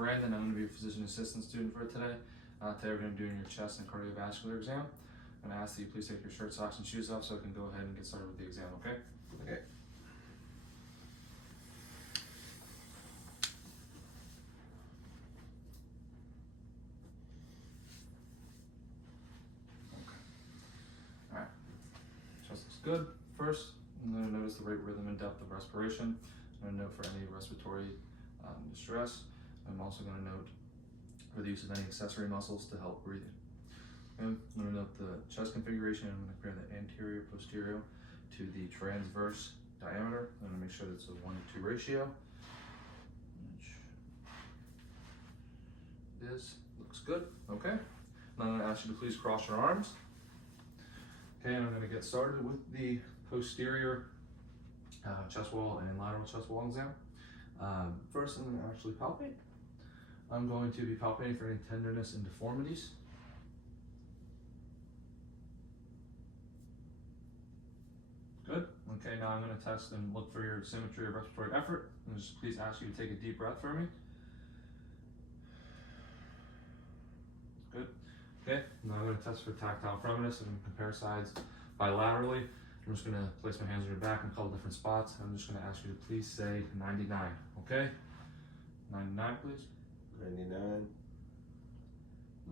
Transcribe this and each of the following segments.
Brandon. I'm going to be a physician assistant student for today. Today we're going to be doing your chest and cardiovascular exam. I'm going to ask that you please take your shirt, socks, and shoes off so I can go ahead and get started with the exam, okay? Okay. Alright, chest looks good. First, I'm going to notice the rate, rhythm, and depth of respiration. I'm going to note for any respiratory distress. I'm also going to note for the use of any accessory muscles to help breathing. Okay. I'm going to note the chest configuration. I'm going to compare the anterior, posterior to the transverse diameter. I'm going to make sure that it's a 1:2 ratio. Which looks good. Okay. Now I'm going to ask you to please cross your arms. Okay, and I'm going to get started with the posterior chest wall and lateral chest wall exam. First, I'm going to actually palpate. I'm going to be palpating for any tenderness and deformities. Good. Okay, now I'm going to test and look for your symmetry of respiratory effort. And just please ask you to take a deep breath for me. Good. Okay, now I'm going to test for tactile firmness. I'm going to compare sides bilaterally. I'm just going to place my hands on your back in a couple different spots. I'm just going to ask you to please say 99. Okay? 99, please. 99.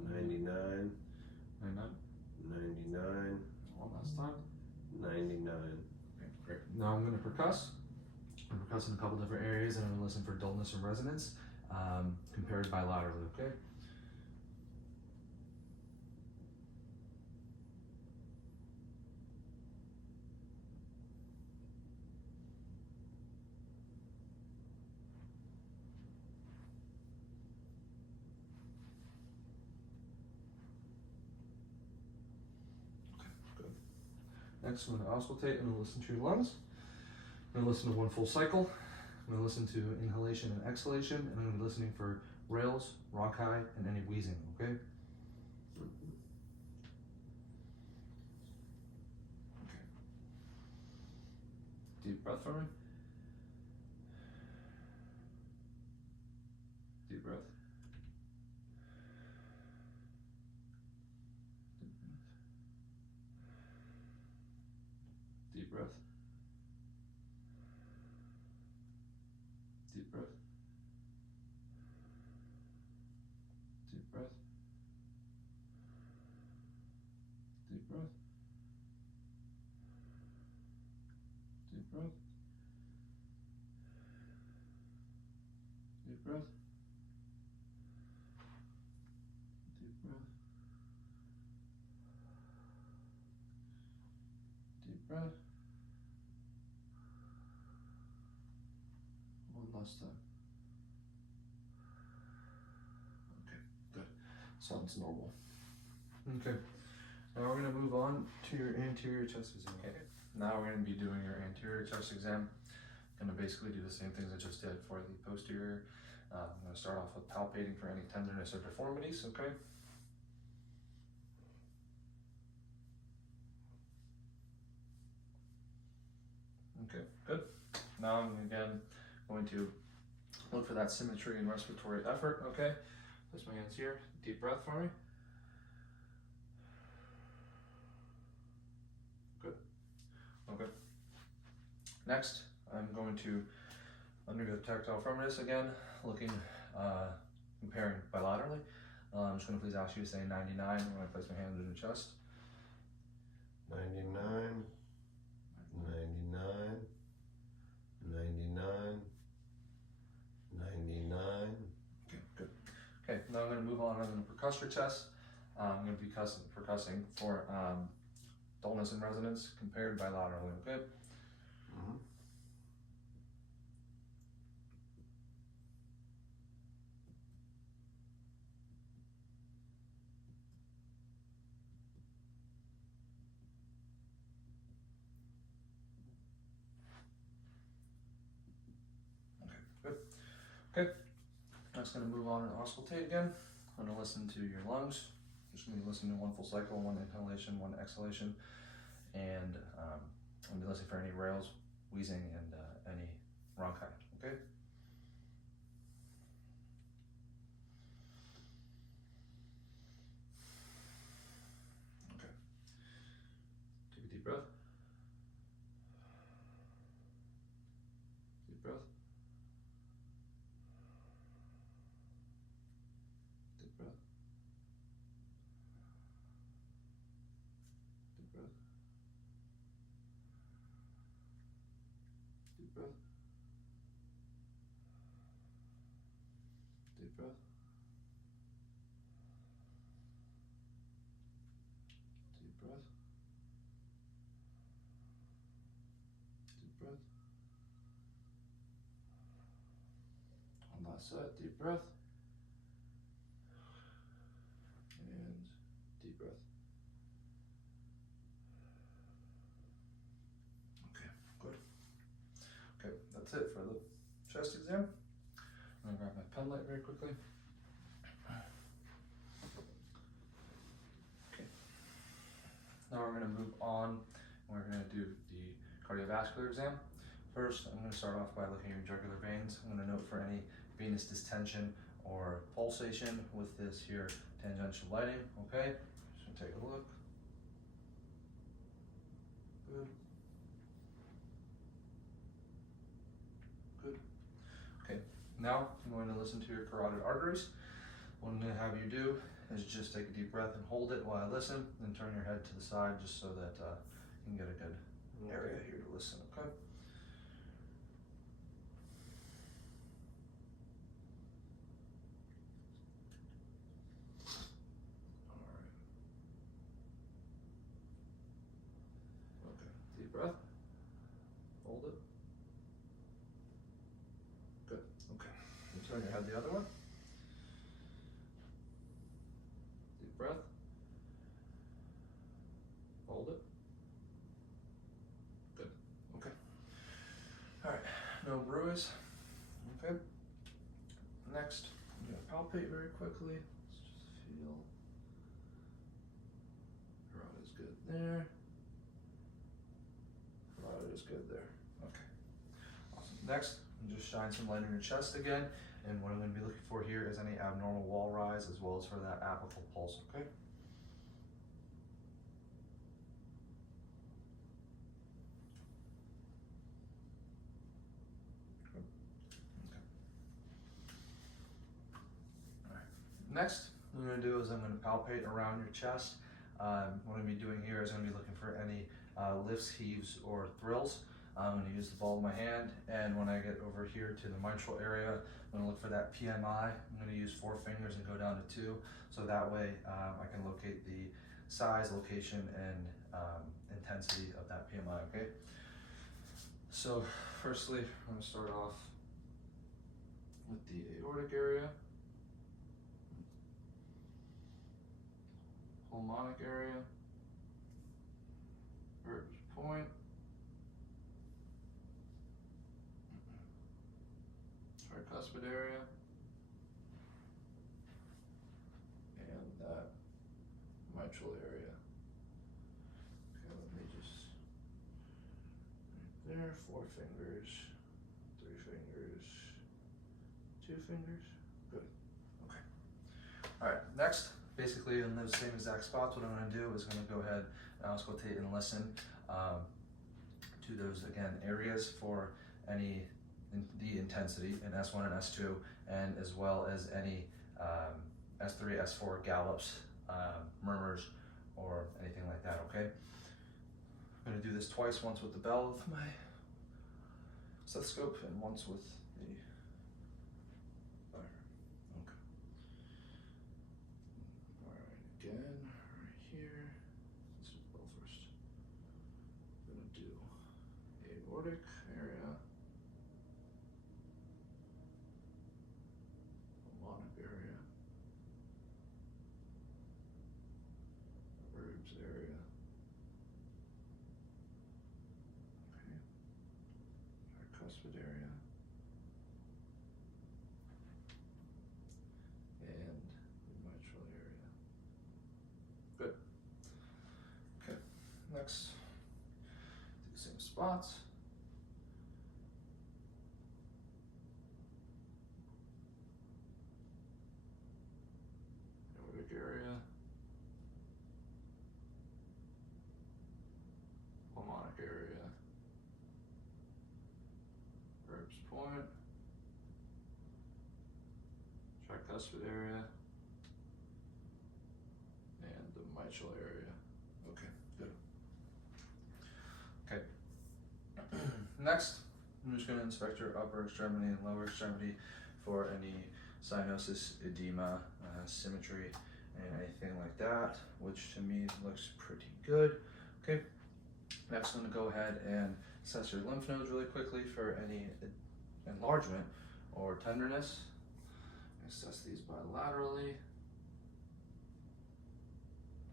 99. 99. 99. One last time. 99. Okay, great. Now I'm going to percuss. I'm percussing a couple different areas, and I'm going to listen for dullness and resonance compared bilaterally. Okay? Next, I'm going to auscultate and listen to your lungs. I'm going to listen to one full cycle. I'm going to listen to inhalation and exhalation, and I'm going to be listening for rales, rhonchi, and any wheezing, okay? Okay. Deep breath for me. Deep breath. Deep breath. Deep breath. Deep breath. Deep breath. Deep breath. Deep breath. Deep breath. Deep breath. One last time. Okay, good. Sounds normal. Okay. Now we're going to move on to your anterior chest exam. Okay. Now we're going to be doing your anterior chest exam. I'm going to basically do the same things I just did for the posterior. I'm going to start off with palpating for any tenderness or deformities, okay? Okay, good. Now I'm again going to look for that symmetry and respiratory effort, okay? Place my hands here, deep breath for me. Good. Okay. Next, I'm going to undergo tactile firmness again, looking, comparing bilaterally. I'm just going to please ask you to say 99 when I place my hands on your chest. 99. 99. 99. 99. Okay, good. Okay, now I'm going to move on. I'm going to percuss your chest. I'm going to be percussing for dullness and resonance compared bilaterally, okay? Mm-hmm. Good. Okay. Next, going to move on and auscultate again. I'm going to listen to your lungs. Just going to be listening to one full cycle, one inhalation, one exhalation, and I'm going to be listening for any rales, wheezing, and any rhonchi. Okay. breath. Deep breath. Deep breath. Deep breath. Deep breath. Deep breath. Deep breath. On that side, deep breath. And deep breath. Okay, good. Okay, that's it for the chest exam. I'm gonna grab my pen light very quickly. Okay. Now we're gonna move on. We're gonna do the cardiovascular exam. First, I'm gonna start off by looking at your jugular veins. I'm gonna note for any venous distension or pulsation with this here tangential lighting, okay? Just gonna take a look. Good. Good. Okay, now I'm going to listen to your carotid arteries. What I'm gonna have you do is just take a deep breath and hold it while I listen, then turn your head to the side just so that you can get a good area here to listen, okay? Okay, deep breath. Hold it. Good, okay. And turn your head the other way. Deep breath. Hold it. Good, okay. All right, no bruise, okay. Next, I'm gonna palpate very quickly. Let's just feel. Carotid is good there. Carotid is good there. Okay. Awesome. Next, just shine some light on your chest again. And what I'm going to be looking for here is any abnormal wall rise as well as for that apical pulse, okay? Okay. All right. Next, what I'm going to do is I'm going to palpate around your chest. What I'm going to be doing here is I'm going to be looking for any lifts, heaves, or thrills. I'm going to use the ball of my hand, and when I get over here to the mitral area, I'm going to look for that PMI. I'm going to use 4 fingers and go down to 2, so that way I can locate the size, location, and intensity of that PMI, okay? So firstly, I'm going to start off with the aortic area, pulmonic area, vertebral point, tricuspid area, and that mitral area. Okay, let me just, right there, 4 fingers, 3 fingers, 2 fingers, good, okay. All right, next, basically in those same exact spots, what I'm gonna do is gonna go ahead and auscultate and listen to those, again, areas for any the intensity in S1 and S2, and as well as any S3, S4 gallops, murmurs, or anything like that, okay? I'm gonna do this twice, once with the bell of my stethoscope and once with the fire. Okay. All right, again, right here. Let's do the bell first. I'm gonna do aortic area, pulmonic area, verbs area. Okay. Tricuspid area. And the mitral area. Good. Okay. Next, do the same spots. Aortic area. Pulmonic area. Verbs ribs point, tricuspid area, and the mitral area. Okay, good. Okay. Next, I'm just going to inspect your upper extremity and lower extremity for any cyanosis, edema, symmetry, and anything like that, which to me looks pretty good. Okay. Next, I'm going to go ahead and assess your lymph nodes really quickly for any enlargement or tenderness. Assess these bilaterally.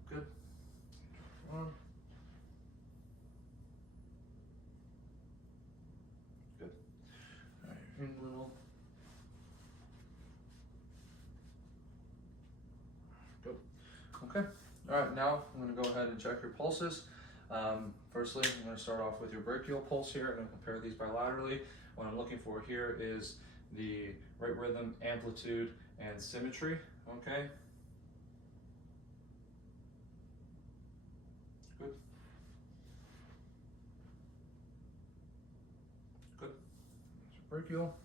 Good. Good. All right, inguinal. Good. Okay. All right, now I'm going to go ahead and check your pulses. Firstly, I'm going to start off with your brachial pulse here. I'm going to compare these bilaterally. What I'm looking for here is the right rhythm, amplitude, and symmetry. Okay. Good. Good. There's your brachial.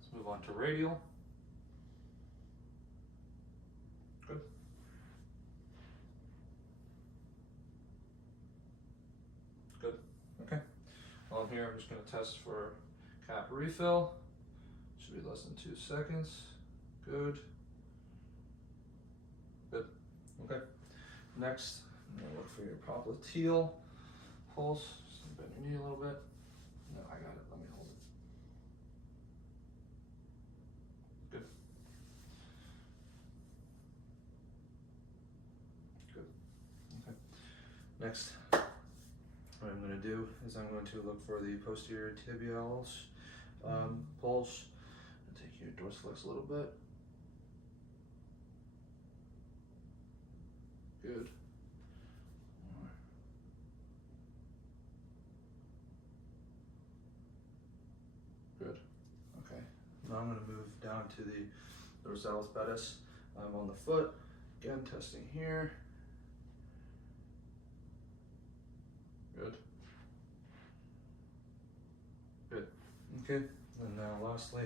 Let's move on to radial. Good. Good. Okay. While I'm here, I'm just going to test for cap refill. Should be less than 2 seconds. Good. Good. Okay. Next, I'm going to look for your popliteal pulse. Just bend your knee a little bit. No, I got it. Let me hold it. Good. Good. Okay. Next, what I'm going to do is I'm going to look for the posterior tibialis pulse. And take your dorsiflex a little bit. Good. Good. Okay. Now I'm going to move down to the dorsalis pedis on the foot. Again, testing here. Good. Good. Okay. And now lastly,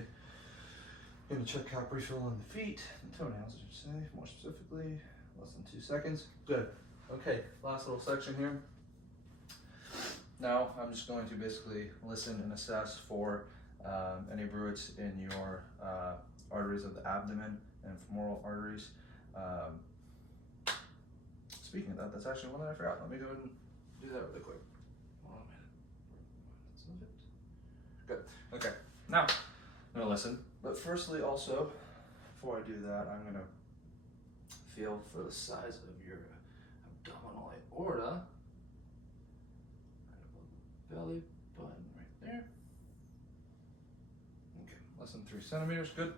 I'm going to check cap refill on the feet, the toenails, I should say, more specifically, less than 2 seconds. Good. Okay, last little section here. Now I'm just going to basically listen and assess for any bruits in your arteries of the abdomen and femoral arteries. Speaking of that, that's actually one that I forgot. Let me go ahead and do that really quick. Hold on a minute. Good. Okay. Now I'm gonna listen, but firstly, also before I do that, I'm gonna feel for the size of your abdominal aorta. Belly button right there. Okay, less than 3 centimeters. Good.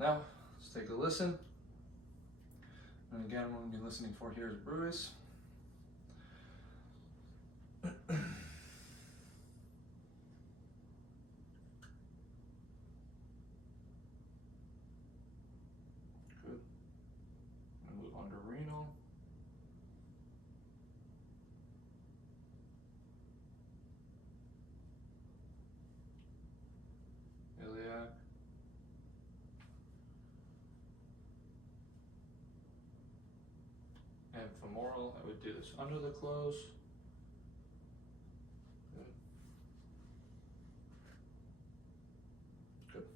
Now let's take a listen. And again, what I'm going to be listening for here is bruits. Good. And move on to renal. Iliac. And femoral, I would do this under the clothes. Good.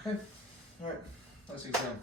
Okay, all right, let's examine.